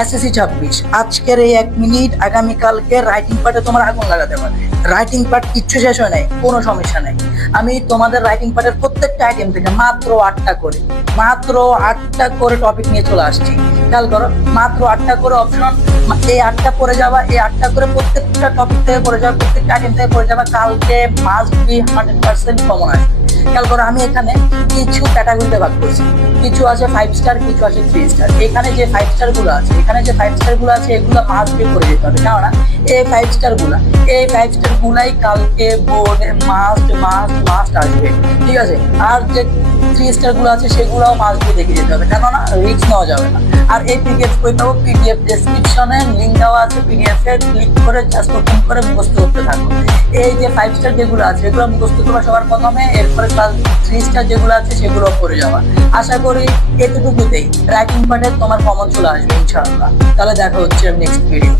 SSC 26 আজকের এই 1 minute আগামীকালকে রাইটিং পার্টে তোমার আগুন লাগাতে পারে। রাইটিং পার্ট কিচ্ছু শেষ হয় নাই, কোনো সমস্যা নাই। আমি তোমাদের রাইটিং পার্টের প্রত্যেকটা আইটেম থেকে মাত্র 8টা করে টপিক নিয়ে চলে আসছি। খেয়াল করো, মাত্র 8টা করে অপশন। এই 8টা পড়ে যাবা, এই 8টা করে প্রত্যেকটা টপিক থেকে পড়ে যাবা, প্রত্যেকটা আইটেম থেকে পড়ে যাবা। কালকে মাস্ট বি 100% কমন আসবে। খেয়াল করো, আমি এখানে কিছু ক্যাটাগরিতে ভাগ করছি। কিছু আছে 5 স্টার, কিছু আছে 3 স্টার। এখানে যে 5 স্টার গুলো আছে, এগুলো মাস্ট বি করে যেতে হবে। কেননা এই 5 স্টার গুলাই কালকে বোর্ডে মাস্ট আসবে। ঠিক আছে, আর যে 3 স্টার গুলো আছে সেগুলোও মাস্ট বি দেখে যেতে হবে, কেননা রিস্ক নেওয়া যাবে না। আর এই পিডিএফ কই পাবো? পিডিএফ ডেসক্রিপশনে লিংক দেওয়া আছে, পিডিএফ এ ক্লিক করে জাস্ট ওপেন করে মুখস্থ করতে থাকো। এই যে 5 স্টার যেগুলো আছে এগুলো মুখস্থ করবা সবার প্রথমে, এরপরে ক্লাস 3 স্টার যেগুলো আছে সেগুলো পড়ে যাবা। আশা করি এতটুকুতেই রাইটিং পার্টে তোমার কমন চলে আসবে ইনশাআল্লাহ। তাহলে দেখা হচ্ছে নেক্সট ভিডিও।